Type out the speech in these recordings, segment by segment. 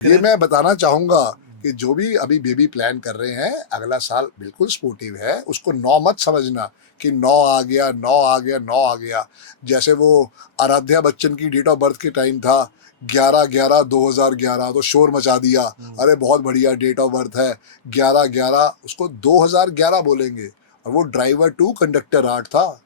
ये मैं बताना चाहूंगा कि जो भी अभी बेबी प्लान कर रहे हैं अगला साल बिल्कुल स्पोर्टिव है, उसको 9 मत समझना कि 9 आ गया 9 आ गया 9 आ गया। जैसे वो आराध्या बच्चन की डेट ऑफ बर्थ के टाइम था 11/11/2011, तो शोर मचा दिया, अरे बहुत बढ़िया डेट ऑफ बर्थ है 11/11, उसको 2011 बोलेंगे। और वो ड्राइवर टू कंडक्टर आर्ट था,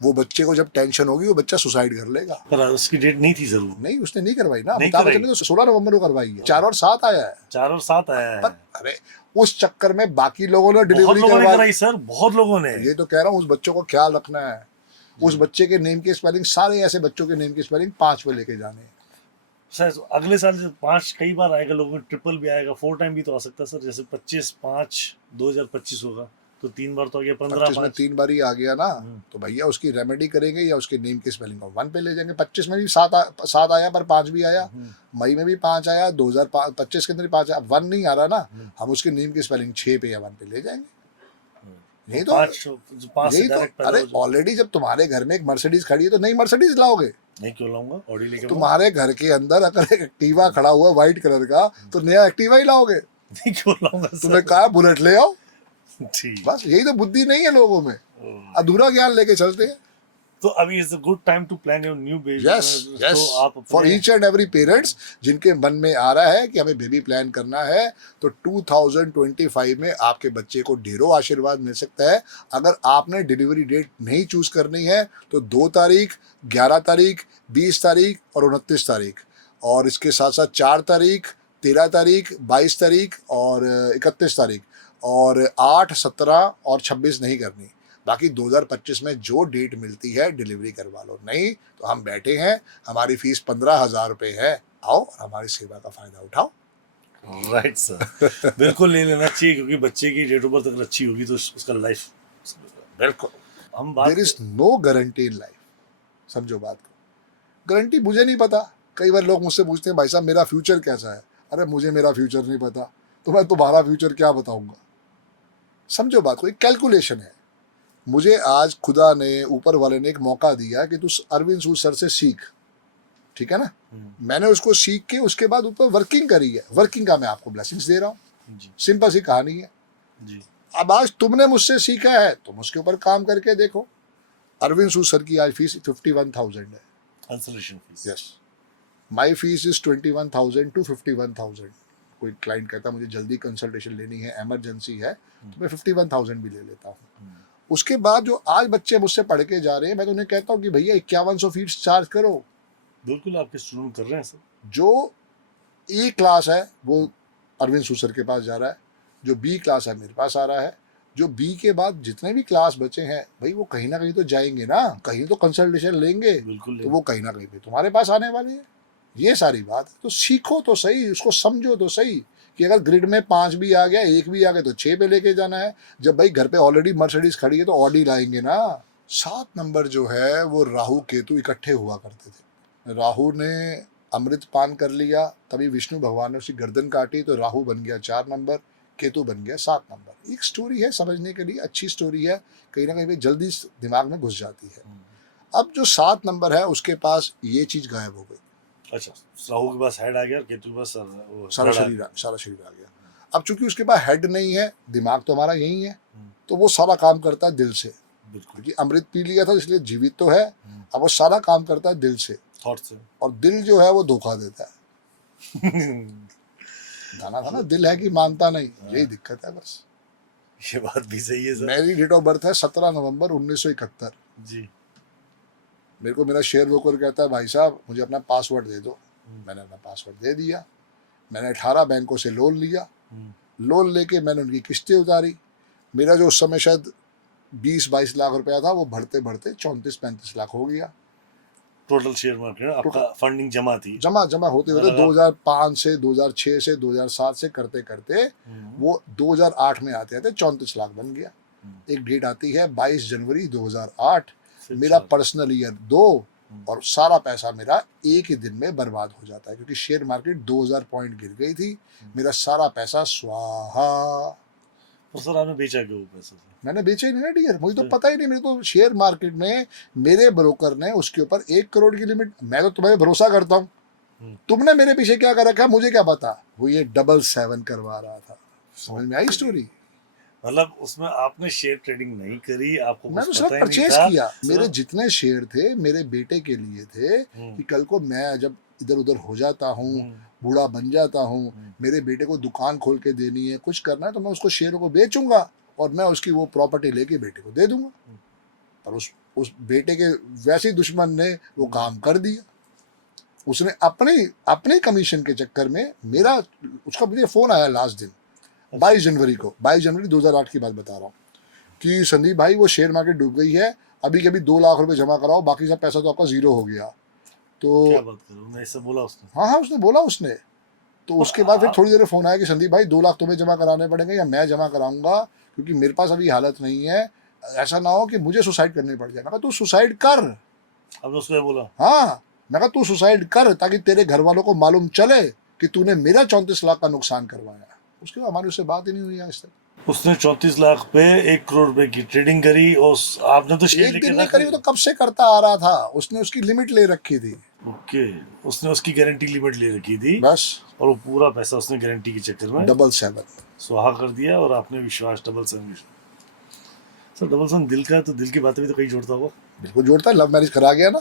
वो बच्चे को जब टेंशन होगी वो बच्चा सुसाइड कर लेगा। पर उसकी डेट नहीं थी जरूर। नहीं, उसने नहीं करवाई ना, नहीं अमिताभ बच्चन कराई। ने तो 16 नवंबर को करवाई है, 4 और 7 आया है। 4 और 7 आया है। पर अरे उस चक्कर में बाकी लोगों ने बहुत डिलीवरी लोगों ने करवाई। कराई सर, बहुत लोगों ने। ये तो कह रहा हूँ उस बच्चों को ख्याल रखना है, उस बच्चे के नेम के स्पेलिंग, सारे ऐसे बच्चों के नेम के स्पेलिंग 5 पे लेके जाने हैं। सर अगले साल 5 कई बार आएगा, लोगों में ट्रिपल भी आएगा, 4 टाइम भी तो आ सकता है सर। जैसे 25/5/2025 होगा तो 3 बार तो आ गया, 25 में 15/5। 3 बार ही आ गया ना, तो भैया उसकी रेमेडी करेंगे या उसके नेम के स्पेलिंग को 1 पे ले जाएंगे। 25 में भी 7 आया पर 5 भी आया, मई में भी 5 आया, 2025 के अंदर 5 आया, 1 नहीं आ रहा ना, हम उसके नेम की स्पेलिंग 6 पे या 1 पे ले जाएंगे। नहीं तो 5 से यही तो, डायरेक्ट पैदा अरे हो जाएगा। ऑलरेडी जब तुम्हारे घर में एक मर्सिडीज खड़ी है तो नई मर्सिडीज लाओगे। नहीं क्यों लाऊंगा, ऑडी लेके तुम्हारे घर के अंदर अगर एक एक्टिवा खड़ा हुआ व्हाइट कलर का तो नया एक्टिवा ही लाओगे। नहीं क्यों लाऊंगा सर। तुमने कहा बुलेट ले आओ, ठीक। बस यही तो बुद्धि नहीं है लोगों में, अधूरा ज्ञान लेके चलते हैं। तो अभी is a good time to plan your new baby. Yes तो यस, आप for each and every parents जिनके मन में आ रहा है कि हमें बेबी प्लान करना है, तो 2025 में आपके बच्चे को ढेरों आशीर्वाद मिल सकता है। अगर आपने डिलीवरी डेट नहीं चूज करनी है तो 2 तारीख, 11 तारीख, 20 तारीख और 29 तारीख, और इसके साथ साथ 4 तारीख, 13 तारीख, 22 तारीख और 31 तारीख, और 8, 17 और 26 नहीं करनी। बाकी 2025 में जो डेट मिलती है डिलीवरी करवा लो, नहीं तो हम बैठे हैं, हमारी फीस 15,000 रुपये है, आओ और हमारी सेवा का फायदा उठाओ। Right sir. बिल्कुल ले लेना चाहिए, क्योंकि बच्चे की डेट ऑफ बर्थ अगर अच्छी होगी तो उसका लाइफ बिल्कुल। हम बात there is no guarantee in life, समझो बात को। गारंटी मुझे नहीं पता, कई बार लोग मुझसे पूछते हैं भाई साहब मेरा फ्यूचर कैसा है, अरे मुझे मेरा फ्यूचर नहीं पता तो मैं तुम्हारा फ्यूचर क्या बताऊंगा। समझो बात को, एक कैलकुलेशन है। मुझे आज खुदा ने, ऊपर वाले ने एक मौका दिया कि तू अरविंद सूद सर से सीख, ठीक है ना। मैंने उसको सीख के उसके बाद ऊपर वर्किंग करी है, वर्किंग का मैं आपको ब्लेसिंग्स दे रहा हूँ। सिंपल सी कहानी है जी। अब आज तुमने मुझसे सीखा है, तुम उसके ऊपर काम करके देखो। अरविंद सूद सर की आज फीस 51,000 है, consultation fees. Yes, my fees is 21,000 to 51,000। कोई क्लाइंट कहता है मुझे जल्दी कंसल्टेशन लेनी है, इमरजेंसी है, तो मैं 51,000 भी ले लेता हूँ। उसके बाद जो आज बच्चे मुझसे पढ़ के जा रहे हैं, मैं तो उन्हें कहता हूँ कि भैया 5100 फीस चार्ज करो। बिल्कुल आपके स्टूडेंट कर रहे हैं सर। जो ए क्लास है वो अरविंद सूसर के पास जा रहा है, जो बी क्लास है मेरे पास आ रहा है, जो बी के बाद जितने भी क्लास बचे हैं भाई वो कहीं ना कहीं तो जाएंगे ना, कहीं तो कंसल्टेशन लेंगे, तो वो कहीं ना कहीं पे तुम्हारे पास आने वाले हैं। ये सारी बात है, तो सीखो तो सही, उसको समझो तो सही कि अगर ग्रिड में 5 भी आ गया, 1 भी आ गया तो 6 पे लेके जाना है। जब भाई घर पे ऑलरेडी मर्सिडीज खड़ी है तो ऑडी लाएंगे ना। 7 नंबर जो है वो राहु केतु इकट्ठे हुआ करते थे। राहु ने अमृत पान कर लिया, तभी विष्णु भगवान ने उसकी गर्दन काटी, तो राहु बन गया 4 नंबर, केतु बन गया 7 नंबर। एक स्टोरी है समझने के लिए, अच्छी स्टोरी है, कहीं ना कहीं पे जल्दी दिमाग में घुस जाती है। अब जो 7 नंबर है उसके पास ये चीज गायब हो गई। अच्छा, राहु के पास हेड आ गया और केतु के पास सारा शरीर आ गया। अब चूंकि उसके पास हेड नहीं है, दिमाग तो हमारा यही है, तो वो सारा काम करता है दिल से, क्योंकि अमृत पी लिया था इसलिए जीवित तो है। अब वो सारा काम करता है दिल से, थॉट से, और दिल जो है वो धोखा देता है। गाना था ना, दिल है कि मानता नहीं, यही दिक्कत है बस। ये बात भी सही है सर। मेरी डेट ऑफ बर्थ है 17 नवंबर 1971 जी। मेरे को मेरा शेयर ब्रोकर कहता है भाई साहब मुझे अपना पासवर्ड दे दो। मैंने अपना पासवर्ड दे दिया। मैंने 18 बैंकों से लोन लिया, लोन लेके मैंने उनकी किस्तें उतारी। मेरा जो उस समय शायद 20-22 लाख रुपया था वो बढ़ते बढ़ते 34-35 लाख हो गया। टोटल शेयर मार्केट आपका फंडिंग जमा थी, जमा होते होते 2005 से 2006 से 2007 से करते करते वो 2008 में आते आते 34 लाख बन गया। एक डेट आती है 22 जनवरी 2008, मेरा पर्सनल ईयर 2, और सारा पैसा मेरा एक ही दिन में बर्बाद हो जाता है, क्योंकि शेयर मार्केट 2000 पॉइंट गिर गई थी। मेरा सारा पैसा स्वाहा। तो सर आपने बेचा क्यों पैसा? मैंने बेचा ही नहीं ना डियर, मुझे तो पता ही नहीं। मेरे को शेयर मार्केट में मेरे ब्रोकर ने उसके ऊपर 1 करोड़ की लिमिट, मैं तो तुम्हें भरोसा करता हूँ, तुमने मेरे पीछे क्या कर रखा है मुझे क्या पता। वो ये 777 करवा रहा था। समझ में आई स्टोरी। मतलब उसमें आपने शेयर ट्रेडिंग नहीं करी, आपको मैं तो कुछ सिर्फ पता ही नहीं परचेज था। किया। मेरे सिर्फ जितने शेयर थे मेरे बेटे के लिए थे कि कल को मैं जब इधर उधर हो जाता हूँ, बूढ़ा बन जाता हूँ, मेरे बेटे को दुकान खोल के देनी है, कुछ करना है, तो मैं उसको शेयरों को बेचूंगा और मैं उसकी वो प्रॉपर्टी लेके बेटे को दे दूंगा। पर उस बेटे के वैसे ही दुश्मन ने वो काम कर दिया। उसने अपने अपने कमीशन के चक्कर में मेरा उसका मुझे फोन आया लास्ट दिन 22 जनवरी को, 22 जनवरी 2008 की बात बता रहा हूँ कि संदीप भाई वो शेयर मार्केट डूब गई है, अभी के अभी 2 लाख रुपए जमा कराओ, बाकी सब पैसा तो आपका जीरो हो गया। तो क्या बात करो, मैं ऐसा बोला उसने? हाँ हाँ उसने बोला उसने। तो उसके बाद फिर थोड़ी देर में फोन आया कि संदीप भाई 2 लाख तुम्हें जमा कराने पड़ेंगे या मैं जमा कराऊंगा, क्योंकि मेरे पास अभी हालत नहीं है, ऐसा ना हो कि मुझे सुसाइड करनी पड़ जाए। मैं कहा तू सुसाइड कर। अब उसको ये बोला? हाँ मैं कहा तू सुसाइड कर ताकि तेरे घर वालों को मालूम चले कि तूने मेरा 34 लाख का नुकसान करवाया। उसके बाद हमारी उससे बात ही नहीं हुई आज तक। उसने 34 लाख पे 1 करोड़ रुपए की ट्रेडिंग करी और आपने तो शेयर एक लेके दिन में रख करी, वो तो कब से करता आ रहा था। उसने उसकी लिमिट ले रखी थी। ओके, उसने उसकी गारंटी लिमिट ले रखी थी बस और वो पूरा पैसा उसने गारंटी के चक्कर में 777 सुहा कर दिया और आपने विश्वास 777। सर 777 दिल का है, तो दिल की बातें भी तो कहीं जोड़ता होगा। बिल्कुल जोड़ता है, लव मैरिज करा गया ना।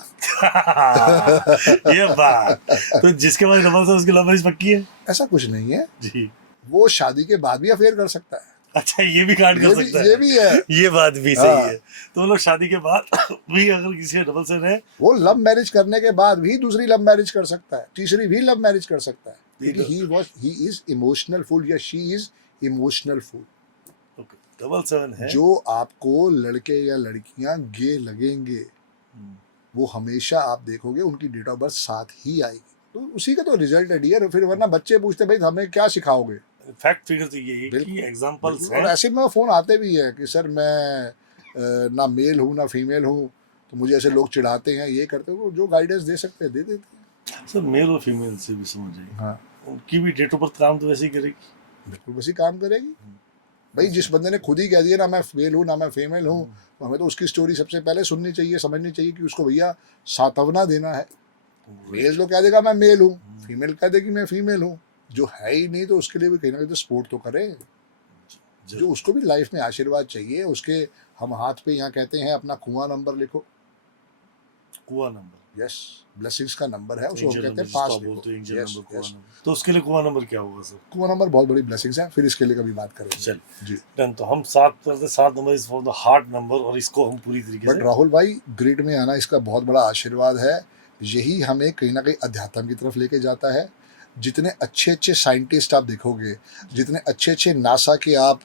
ये बात तो जिसके पास 777 उसकी लव मैरिज पक्की है ऐसा कुछ नहीं है जी। वो शादी के बाद भी अफेयर कर सकता है। अच्छा, ये भी कांड कर सकता है। ये भी है। ये बात भी सही हाँ। है। तो वो लोग शादी के बाद भी अगर किसी 777 है, वो लव मैरिज करने के बाद भी दूसरी लव मैरिज कर सकता है, तीसरी भी लव मैरिज कर सकता है, क्योंकि ही इज इमोशनल फूल या she is emotional fool. Okay 777 है जो आपको लड़के या लड़कियां गे लगेंगे वो हमेशा आप देखोगे उनकी डेट ऑफ बर्थ साथ ही आएगी। तो उसी का तो रिजल्ट है डियर। फिर वरना बच्चे पूछते भाई हमें क्या सिखाओगे। फैक्ट फिगर तो यही है कि बिल्कुल, एग्जांपल्स और हैं। ऐसे में फोन आते भी है कि सर मैं ना मेल हूँ ना फीमेल हूँ, तो मुझे ऐसे लोग चिढ़ाते हैं, ये करते हैं। जो गाइडेंस दे सकते हैं दे देते हैं। सर मेल और फीमेल से भी समझ जाइए, हाँ उनकी भी डेट ऑफ बर्थ काम तो वैसे ही करेगी। बिल्कुल वैसे काम करेगी। भाई जिस बंदे ने खुद ही कह दिया ना मैं मेल हूँ ना मैं फीमेल हूँ, तो हमें तो उसकी स्टोरी सबसे पहले सुननी चाहिए, समझनी चाहिए कि उसको भैया सातवना देना है। मेल तो कह देगा मैं मेल हूँ, फीमेल कह देगी मैं फीमेल हूँ, जो है ही नहीं तो उसके लिए भी कहीं ना कहीं तो सपोर्ट तो करे। जो उसको भी लाइफ में आशीर्वाद चाहिए उसके। हम हाथ पे यहाँ कहते हैं अपना कुआं नंबर लिखो। कुआं नंबर, यस, ब्लेसिंग्स का नंबर है, उसको हम एंजल कहते नंबर हैं जिसको 5 आप बोलते हो, लिखो। एंजल यस नंबर, कुआं यस, नंबर। तो उसके लिए कुआं नंबर क्या होगा सर? कुआं नंबर बहुत बड़ी ब्लेसिंग्स है, फिर इसके लिए कभी बात करेंगे। चल जी डन। तो हम 7 करते, 7 number is for the heart number, और इसको हम पूरी तरीके बट से राहुल भाई ग्रिड में आना इसका बहुत बड़ा आशीर्वाद है। यही हमें कहीं ना कहीं अध्यात्म की तरफ लेके जाता है। जितने अच्छे अच्छे साइंटिस्ट आप देखोगे, जितने अच्छे अच्छे नासा के आप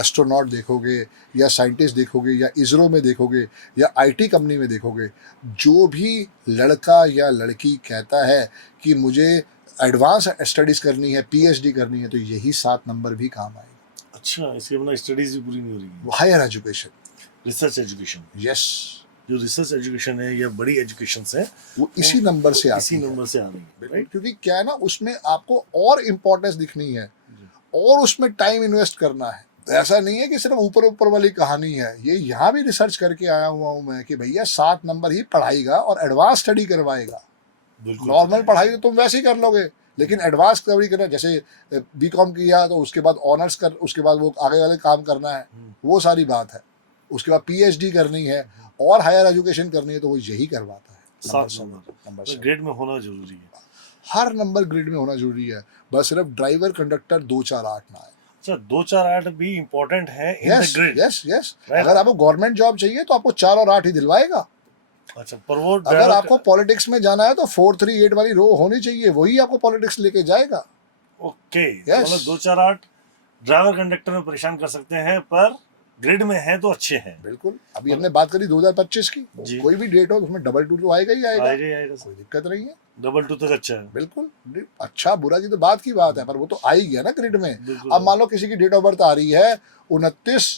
एस्ट्रोनॉट देखोगे या साइंटिस्ट देखोगे या इसरो में देखोगे या आईटी कंपनी में देखोगे, जो भी लड़का या लड़की कहता है कि मुझे एडवांस स्टडीज़ करनी है, पीएचडी करनी है, तो यही 7 नंबर भी काम आएगा। अच्छा, इसके बिना स्टडीज भी पूरी नहीं हो रही है। Higher education, research education, yes, जो रिसर्च एजुकेशन है या बड़ी एजुकेशन है वो इसी नंबर से आती इसी है। नंबर से आ रही है, राइट? क्योंकि क्या है ना, उसमें आपको और इम्पोर्टेंस दिखनी है और उसमें टाइम इन्वेस्ट करना है। ऐसा नहीं है कि सिर्फ ऊपर ऊपर वाली कहानी है। ये यहाँ भी रिसर्च करके आया हुआ हूँ मैं कि भैया 7 नंबर ही पढ़ाएगा और एडवांस स्टडी करवाएगा। नॉर्मल पढ़ाई तो तुम वैसे ही कर लोगे, लेकिन एडवांस स्टडी करना, जैसे बीकॉम किया तो उसके बाद ऑनर्स कर, उसके बाद वो आगे वाले काम करना है, वो सारी बात है। उसके बाद पीएचडी करनी है और हायर एजुकेशन करनी है, तो वो यही करवाता है। 7 नंबर नंबर ग्रेड में होना जरूरी है। हर नंबर ग्रिड में होना जरूरी है, बस सिर्फ ड्राइवर कंडक्टर 2 4 8 ना आए। अच्छा, 2 4 8 भी इम्पोर्टेंट है in the yes grid. Yes yes. Right. अगर आपको गवर्नमेंट जॉब चाहिए तो आपको 4 और 8 ही दिलवाएगा। अच्छा, पर वो अगर आपको पॉलिटिक्स में जाना है तो 4 3 8 वाली रो होनी चाहिए, वही आपको पॉलिटिक्स लेके जाएगा। Okay, Yes. मतलब 2 4 8 ड्राइवर कंडक्टर में परेशान कर सकते हैं, पर ग्रिड में है तो अच्छे हैं। बिल्कुल। अभी हमने बात करी 2025 की, जी। कोई भी डेट हो उसमें 22 तो आएगा ही आएगा, आएगा कोई दिक्कत नहीं है। 2 तक अच्छा है। बिल्कुल। अच्छा बुरा की तो बात की बात है, पर वो तो आ ही गया ना ग्रिड में। बिल्कुल। अब मान लो किसी की डेट ऑफ बर्थ आ रही है 29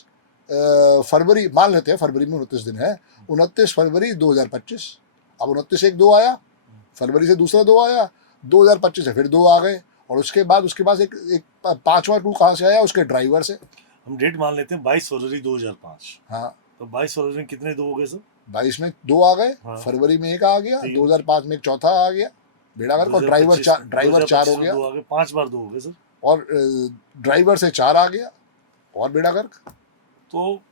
फरवरी, मान लेते हैं फरवरी में 29 दिन है, 29 फरवरी 2025। अब 29 एक 2 आया, फरवरी से दूसरा 2 आया, 2025 से फिर 2 आ गए, और उसके बाद एक 5वां 2 कहाँ से आया? उसके ड्राइवर से। हम डेट मान लेते हैं 22 फरवरी 2005। हाँ, तो 22 फरवरी में कितने 2 हो गए सर? 22 में 2 आ गए, हाँ। फरवरी में 1 आ गया, 2005 में एक चौथा आ गया, बेड़ा गर्क, और ड्राइवर 4 हो गया, 2 आ गए, 5 बार 2 हो गए सर। और ड्राइवर से 4 आ गया, और बेड़ा गर्क। तो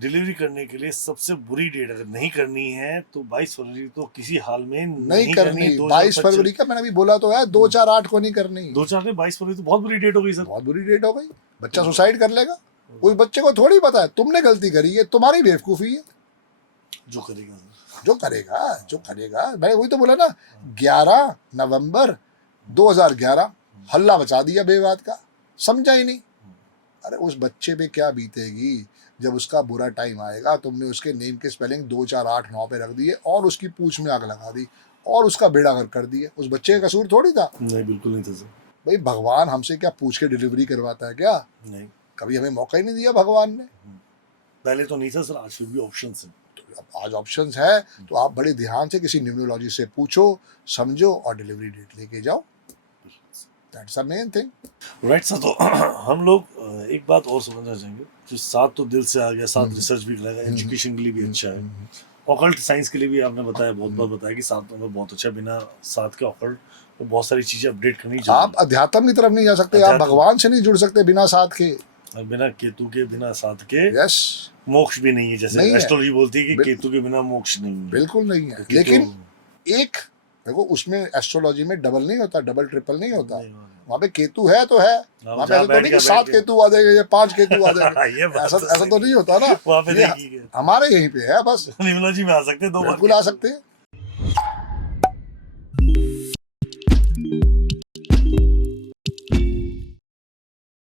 डिलीवरी करने के लिए सबसे बुरी डेट अगर नहीं करनी है तो 22 फरवरी तो किसी हाल में नहीं करनी। 22 फरवरी का मैंने अभी बोला तो है, 2, 4, 8 को नहीं करनी। 2, 4 नहीं, 22 फरवरी तो बहुत बुरी डेट हो गई सर। बहुत बुरी डेट हो गई, बच्चा सुसाइड कर लेगा। उस बच्चे को थोड़ी पता है तुमने गलती करी है, तुम्हारी बेवकूफ़ी है। जो करेगा सर, जो करेगा मैंने वही तो बोला ना, 11 नवंबर 2011 हल्ला बचा दिया बेवाद का, समझा ही नहीं। अरे उस बच्चे पे क्या बीतेगी जब उसका बुरा टाइम आएगा। तुमने उसके नेम के स्पेलिंग 2, 4, 8, 9 पे रख दिए, और उसकी पूंछ में आग लगा दी, और उसका बेड़ा गर्क कर दिए। उस बच्चे का कसूर थोड़ी था। नहीं, बिल्कुल नहीं था सर। भाई भगवान हमसे क्या पूछ के डिलीवरी करवाता है क्या? नहीं, कभी हमें मौका ही नहीं दिया भगवान ने। पहले तो नहीं था सर, आज फिर भी ऑप्शन है। तो अब आज ऑप्शंस है, तो आप बड़े ध्यान से किसी न्यूमरोलॉजी से पूछो, समझो, और डिलीवरी डेट लेके जाओ। That's the main thing. Right sir. तो हम लोग एक बात और समझना चाहेंगे, जो 7 तो दिल से आ गया, 7 रिसर्च भी करेगा, एजुकेशन के लिए भी अच्छा है, ऑकल्ट साइंस के लिए भी आपने बताया, बहुत बार बताया कि 7 नंबर बहुत अच्छा है। बिना 7 के ऑकल्ट तो बहुत सारी चीजें अपडेट करनी चाहिए। आप अध्यात्म की तरफ नहीं जा सकते, आप भगवान से नहीं जुड़ सकते बिना 7 के। बिना केतु के, बिना 7 के यस, मोक्ष भी नहीं है। जैसे नहीं है। एस्ट्रोलॉजी बोलती है कि केतु के बिना मोक्ष नहीं है। बिल्कुल नहीं है। तो लेकिन एक देखो, उसमें एस्ट्रोलॉजी में डबल नहीं होता, डबल ट्रिपल नहीं होता। वहाँ पे केतु है तो है, वहाँ पे ऐसा तो नहीं कि 7 केतु आ जाएगा या 5 केतु आ जाएगा। ऐसा तो नहीं होता ना। वहाँ पे ये हमारे यहीं पे है बस। न्यूमरोलॉजी में आ सकते हैं, 2 बार बिल्कुल आ सकते हैं।